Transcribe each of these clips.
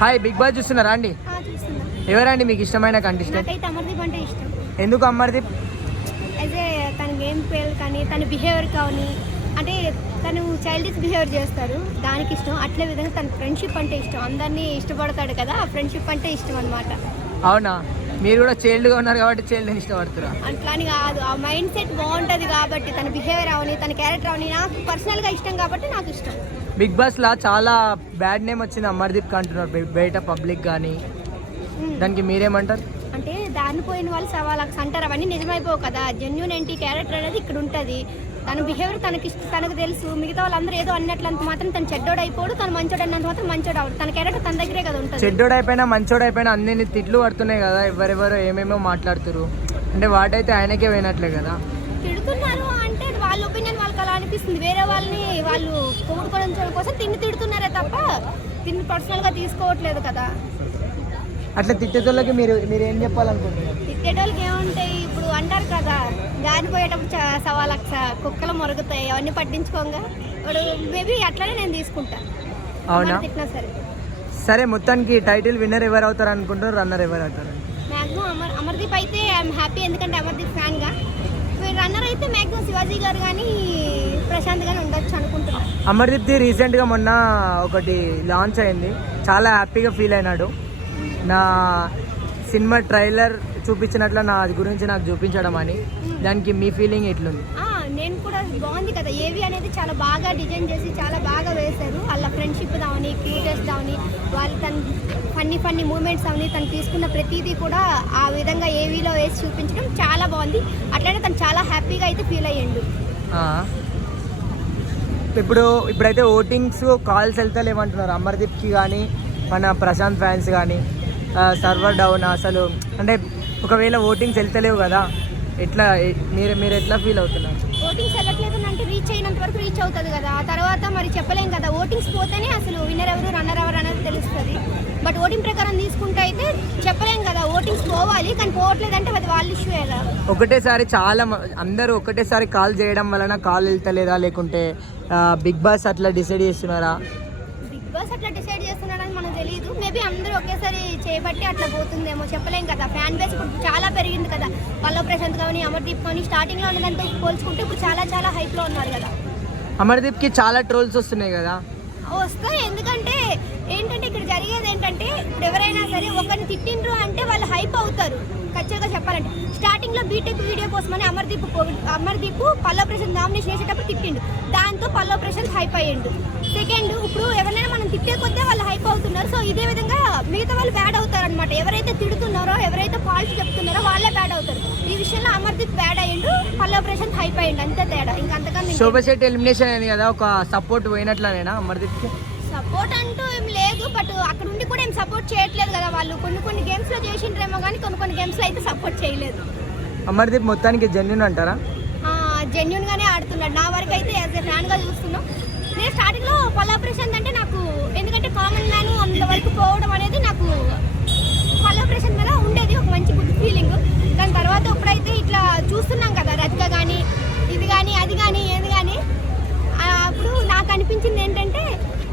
Hi, big boss చూస్తున్నారా అండి? ఎవరండి మీకు ఇష్టమైన కంటెస్టెంట్? నాకైతే అమర్దీప్ అంటే ఇష్టం. ఎందుకు అమర్దీప్? అయితే తన గేమ్ ప్లే కానీ తన బిహేవియర్ కానీ అంటే తను చైల్డిష్ బిహేవియర్ చేస్తాడు, దానికి ఇష్టం. అట్లే విధంగా తన ఫ్రెండ్షిప్ అంటే ఇష్టం. అందరినీ ఇష్టపడతాడు కదా, ఆ ఫ్రెండ్షిప్ అంటే ఇష్టం అన్నమాట. అవునా, మీరు కూడా చైల్డ్గా ఉన్నారు కాబట్టి చైల్డ్ని ఇష్టపడుతురా? అట్లాని కాదు, ఆ మైండ్ సెట్ బాగుంటుంది కాబట్టి తన బిహేవియర్ అవని తన క్యారెక్టర్ అవని నాకు పర్సనల్గా ఇష్టం కాబట్టి నాకు ఇష్టం. బిగ్ బాస్లో చాలా బ్యాడ్ నేమ్ వచ్చింది అమర్దీప్కి అంటున్నారు బయట పబ్లిక్ కానీ, దానికి మీరేమంటారు? అంటే దాన్ని పోయిన వాళ్ళు సవాళ్ళకి అంటారు, అవన్నీ నిజమైపోవు కదా. జెన్యూన్ ఏంటి క్యారెక్టర్ అనేది ఇక్కడ ఉంటుంది. తన బిహేవియర్ తనకు తెలుసు. మిగతా వాళ్ళందరూ ఏదో అన్నట్లంత మాత్రం తను చెడ్డోడు అయిపోడు, తను మంచోడు అన్నంత మాత్రం మంచోడు అవడు. తన క్యారెక్టర్ తన దగ్గరే కదా ఉంటుంది. చెడ్డోడు అయిపోయినా మంచోడు అయిపోయినా అన్ని తిట్లు పడుతున్నాయి కదా, ఎవరెవరో ఏమేమో మాట్లాడుతున్నారు. అంటే వాటైతే ఆయనకే పోయినట్లే కదా. తిడుతున్నారు అంటే వాళ్ళ ఒపీనియన్ వాళ్ళకి అలా అనిపిస్తుంది. వేరే వాళ్ళని వాళ్ళు పొగుడుకోవడం కోసం తిడుతున్నారే తప్ప తిన్ని పర్సనల్గా తీసుకోవట్లేదు కదా. అట్లా తిట్టేటోళ్ళకి మీరు ఏం చెప్పాలనుకుంటున్నారు? తిట్టేటోళ్ళకి ఏముంటాయి, ఇప్పుడు అంటారు కదా గారిపోయేటప్పుడు సవాలక్ష కుక్కలు మొరుగుతాయి, అవన్నీ పట్టించుకోగా ఇప్పుడు మేబీ అట్లనే నేను తీసుకుంటా. అవునా? తిట్టినా సరే, మొత్తానికి టైటిల్ విన్నర్ ఎవరు అవుతారు అనుకుంటారు, రన్నర్ ఎవరు అవుతారు? మ్యాక్సిమం అమర్దీప్ అయితే ఐఎమ్ హ్యాపీ, ఎందుకంటే అమర్దీప్ ఫ్యాన్గా. రన్నర్ అయితే మ్యాక్సిమం శివాజీ గారు కానీ ప్రశాంత్ గానీ ఉండొచ్చు అనుకుంటున్నాను. అమర్దీప్ది రీసెంట్గా మొన్న ఒకటి లాంచ్ అయింది, చాలా హ్యాపీగా ఫీల్ అయినాడు. నా సినిమా ట్రైలర్ చూపించినట్లు నా గురించి నాకు చూపించడం అని, దానికి మీ ఫీలింగ్ ఎట్లుంది? నేను కూడా బాగుంది కదా, ఏవి అనేది చాలా బాగా డిజైన్ చేసి చాలా బాగా వేశారు. వాళ్ళ ఫ్రెండ్షిప్ దావని, క్యూటెస్ దావని, వాళ్ళు తన ఫన్నీ మూమెంట్స్ అవని, తను తీసుకున్న ప్రతిదీ కూడా ఆ విధంగా ఏవీలో వేసి చూపించడం చాలా బాగుంది. అట్లనే తను చాలా హ్యాపీగా అయితే ఫీల్ అయ్యిండు. ఇప్పుడైతే ఓటింగ్స్ కాల్స్ వెళ్తలేమంటున్నారు అమర్దీప్కి కానీ మన ప్రశాంత్ ఫ్యాన్స్ కానీ. సర్వర్ డౌన్ అసలు, అంటే ఒకవేళ ఓటింగ్స్ వెళ్తలేవు కదా, ఎట్లా మీరు ఎట్లా ఫీల్ అవుతున్నారు? ఓటింగ్స్ వెళ్ళట్లేదు అంటే రీచ్ అయినంత వరకు రీచ్ అవుతుంది కదా, ఆ తర్వాత మరి చెప్పలేం కదా. ఓటింగ్స్ పోతేనే అసలు విన్నర్ ఎవరు రన్నర్ ఎవరు అనేది తెలుస్తుంది. బట్ ఓటింగ్ ప్రకారం తీసుకుంటే అయితే చెప్పలేం కదా, ఓటింగ్స్ పోవాలి కానీ పోవట్లేదంటే అది వాళ్ళ ఇష్యూ కదా. ఒకటేసారి అందరూ ఒకటేసారి కాల్ చేయడం వలన కాల్ వెళ్తలేదా, లేకుంటే బిగ్ బాస్ అట్లా డిసైడ్ చేస్తున్నారా? బిగ్ బాస్ అట్లా డిసైడ్ చేస్తున్నారని మనకు తెలియదు. మేబీ అందరూ ఒకేసారి చేయబట్టి అట్లా పోతుందేమో, చెప్పలేం కదా. ఫ్యాన్ బేస్ ఇప్పుడు చాలా పెరిగింది కదా, పల్లవ్ ప్రశాంత్ కానీ అమర్దీప్ కానీ స్టార్టింగ్లో ఉన్నదాంతో పోల్చుకుంటే ఇప్పుడు చాలా చాలా హైప్లో ఉన్నారు కదా. అమర్దీప్కి చాలా ట్రోల్స్ వస్తున్నాయి కదా. వస్తాయి, ఎందుకంటే ఏంటంటే ఇక్కడ జరిగేది ఏంటంటే ఇప్పుడు ఎవరైనా సరే ఒకరిని తిట్టిండ్రు అంటే వాళ్ళు హైప్ అవుతారు. ఖచ్చితంగా చెప్పాలంటే స్టార్టింగ్లో బీటెక్ వీడియో కోసమని అమర్దీప్ పల్లవ్ ప్రశాంత్ నామినేషన్ వేసేటప్పుడు తిట్టిండు, దాంతో పల్లవ్ ప్రశాంత్ హైప్ అయ్యిండు. సెకండ్, ఇప్పుడు ఎవరైనా మనం తిట్టే కొద్దే వాళ్ళు హైప్ అవుతున్నారు. సో ఇదే విధంగా మిగతా వాళ్ళు బ్యాడ్ అవుతారు అనమాట. ఎవరైతే తిడుతున్నారో, ఎవరైతే ఫాల్ట్ చెప్తున్నారో వాళ్ళే బ్యాడ్ అవుతారు. ఈ విషయంలో అమర్దీప్ బ్యాడ్ అయ్యిండు, పల్లవ్ ప్రశాంత్ హైప్ అయ్యిండు, అంతే తేడా. ఇంకంతకన్నా శోభా శెట్టి ఎలిమినేషన్ అయింది కదా, ఒక సపోర్ట్ పోయినట్లేనా అమర్దీప్కి? సపోర్ట్ అంటూ ఏం లేదు, బట్ అక్కడ ఉండి కూడా ఏం సపోర్ట్ చేయట్లేదు కదా. వాళ్ళు కొన్ని గేమ్స్లో చేసిండ్రేమో కానీ కొన్ని గేమ్స్లో అయితే సపోర్ట్ చేయలేదు. అమర్దీప్ మొత్తానికి జెన్యూన్ అంటారా? జెన్యూన్గానే ఆడుతున్నాడు. నా వరకు అయితే యాజ్ ఎ ఫ్యాన్గా చూస్తున్నాం. నేను స్టార్టింగ్లో పల్లవ్ ప్రశాంత్ అంటే నాకు, ఎందుకంటే కామన్ మ్యాన్ అంతవరకు పోవడం అనేది నాకు పల్లవ్ ప్రశాంత్ మీద ఉండేది ఒక మంచి గుడ్ ఫీలింగ్. దాని తర్వాత ఎప్పుడైతే ఇట్లా చూస్తున్నాం కదా, రతిక కానీ ఇది కానీ అది కానీ ఏది కానీ, అప్పుడు నాకు అనిపించింది ఏంటంటే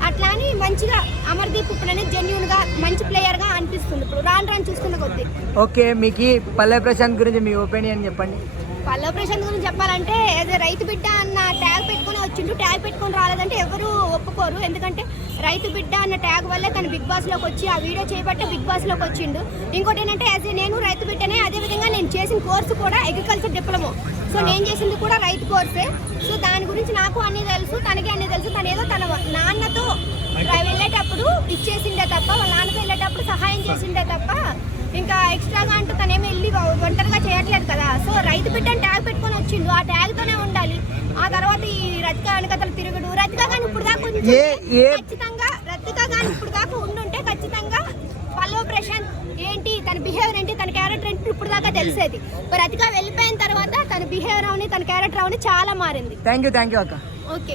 అట్లా అని మంచిగా అమర్దీప్ ఇప్పుడు అనేది జెన్యూన్గా మంచి ప్లేయర్గా అనిపిస్తుంది ఇప్పుడు రాను చూస్తున్న కొద్దీ. ఓకే, మీకు పల్లవ్ ప్రశాంత్ గురించి మీ ఒపీనియన్ చెప్పండి. పల్లవ్ ప్రశాంత్ గురించి చెప్పాలంటే యాజ్ ఎ రైతు బిడ్డ అన్న ట్యాగ్ పెట్టుకుని వచ్చిండు. ట్యాగ్ పెట్టుకొని రాలేదంటే ఎవరు ఒప్పుకోరు, ఎందుకంటే రైతు బిడ్డ అన్న ట్యాగ్ వల్లే తను బిగ్ బాస్లోకి వచ్చి ఆ వీడియో చేయబట్టే బిగ్ బాస్లోకి వచ్చిండు. ఇంకోటి ఏంటంటే యాజ్ నేను రైతు బిడ్డనే, అదేవిధంగా నేను చేసిన కోర్సు కూడా అగ్రికల్చర్ డిప్లొమా. సో నేను చేసింది కూడా రైతు కోర్సే. సో దాని గురించి నాకు అన్నీ తెలుసు, తనకి అన్నీ తెలుసు. తను ఏదో తన నాన్నతో వెళ్ళేటప్పుడు ఇచ్చేసిండే తప్ప, వాళ్ళ నాన్నతో వెళ్ళేటప్పుడు సహాయం చేసిండే తప్ప ఇంకా ఎక్స్ట్రాగా అంటూ తనేమో వెళ్ళి ఒంటరిగా చేయట్లేదు కదా. సో రైతు బిడ్డని ట్యాగ్ పెట్టుకొని వచ్చిండు, ఆ ట్యాగ్తోనే ఉండాలి. ఆ తర్వాత ఈ రతిక వెనకతలు తిరుగుడు, రతిక కానీ ఇప్పుడు దాకా ఖచ్చితంగా రతిక కానీ ఇప్పుడు దాకా ఉండుంటే ఖచ్చితంగా పల్లవ్ ప్రశాంత్ ఏంటి, తన బిహేవియర్ ఏంటి, తన క్యారెక్టర్ ఏంటి ఇప్పుడు దాకా తెలిసేది. రతిక వెళ్ళిపోయిన తర్వాత తన బిహేవియర్ అవని తన క్యారెక్టర్ అవని చాలా మారింది. థ్యాంక్ యూ అక్క. ఓకే.